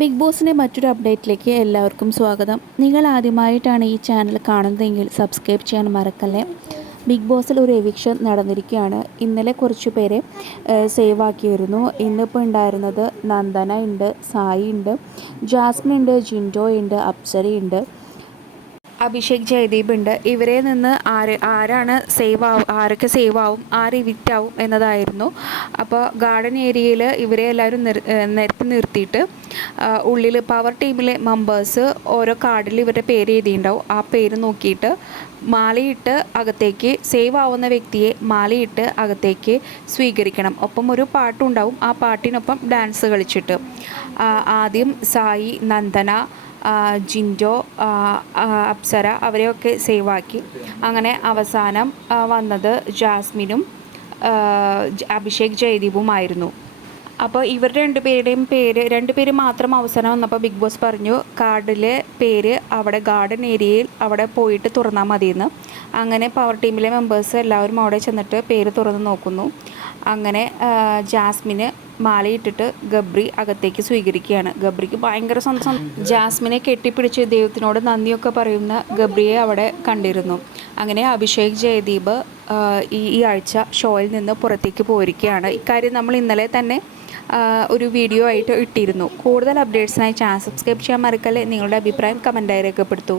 Big ബോസിന്റെ മറ്റൊരു അപ്ഡേറ്റിലേക്ക് എല്ലാവർക്കും സ്വാഗതം. നിങ്ങൾ ആദ്യമായിട്ടാണ് ഈ ചാനൽ കാണുന്നതെങ്കിൽ സബ്സ്ക്രൈബ് ചെയ്യാൻ മറക്കല്ലേ? ബിഗ് ബോസിൽ ഒരു എവിക്ഷൻ നടന്നിരിക്കുകയാണ്. ഇന്നലെ കുറച്ച് പേരെ സേവ് ആക്കിയിരുന്നു. ഇന്നിപ്പോൾ ഉണ്ടായിരുന്നത് നന്ദന ഉണ്ട് സായി ഉണ്ട് ജാസ്മിൻ ഉണ്ട് ജിൻഡോ ഉണ്ട് അപ്സരയുണ്ട് അഭിഷേക് ജയദീപ് ഉണ്ട്. ഇവരെ നിന്ന് ആര് ആരാണ് സേവ് ആവും ആരൊക്കെ സേവ് ആവും ആര് ഇവിക്റ്റ് ആവും എന്നതായിരുന്നു. അപ്പോൾ ഗാർഡൻ ഏരിയയിൽ ഇവരെ എല്ലാവരും നിർ നിരത്തി നിർത്തിയിട്ട് ഉള്ളിൽ പവർ ടീമിലെ മെമ്പേഴ്സ് ഓരോ കാർഡിൽ ഇവരുടെ പേര് എഴുതിയിട്ടുണ്ടാവും. ആ പേര് നോക്കിയിട്ട് മാലയിട്ട് അകത്തേക്ക് സേവ് ആവുന്ന വ്യക്തിയെ മാലയിട്ട് അകത്തേക്ക് സ്വീകരിക്കണം. ഒപ്പം ഒരു പാട്ടുണ്ടാവും ആ പാട്ടിനൊപ്പം ഡാൻസ് കളിച്ചിട്ട്. ആദ്യം സായി നന്ദന ജിൻജോ അപ്സര അവരെയൊക്കെ സേവ് ആക്കി. അങ്ങനെ അവസാനം വന്നത് ജാസ്മിനും അഭിഷേക് ജയദീപുമായിരുന്നു. അപ്പോൾ ഇവർ രണ്ടുപേരുടെയും പേര് രണ്ടുപേര് മാത്രം അവസാനം വന്നപ്പോൾ ബിഗ് ബോസ് പറഞ്ഞു കാർഡിലെ പേര് അവിടെ ഗാർഡൻ ഏരിയയിൽ അവിടെ പോയിട്ട് തുറന്നാൽ മതിയെന്ന്. അങ്ങനെ പവർ ടീമിലെ മെമ്പേഴ്സ് എല്ലാവരും അവിടെ ചെന്നിട്ട് പേര് തുറന്ന് നോക്കുന്നു. അങ്ങനെ ജാസ്മിന് മാലയിട്ടിട്ട് ഗബ്രി അകത്തേക്ക് സ്വീകരിക്കുകയാണ്. ഗബ്രിക്ക് ഭയങ്കര സന്തോഷം. ജാസ്മിനെ കെട്ടിപ്പിടിച്ച് ദൈവത്തിനോട് നന്ദിയൊക്കെ പറയുന്ന ഗബ്രിയെ അവിടെ കണ്ടിരുന്നു. അങ്ങനെ അഭിഷേക് ജയദീപ് ഈ ഈ ആഴ്ച ഷോയിൽ നിന്ന് പുറത്തേക്ക് പോയിരിക്കുകയാണ്. ഇക്കാര്യം നമ്മൾ ഇന്നലെ തന്നെ ഒരു വീഡിയോ ആയിട്ട് ഇട്ടിരുന്നു. കൂടുതൽ അപ്ഡേറ്റ്സിനായി ചാനൽ സബ്സ്ക്രൈബ് ചെയ്യാൻ മറക്കല്ലേ? നിങ്ങളുടെ അഭിപ്രായം കമന്റായി രേഖപ്പെടുത്തൂ.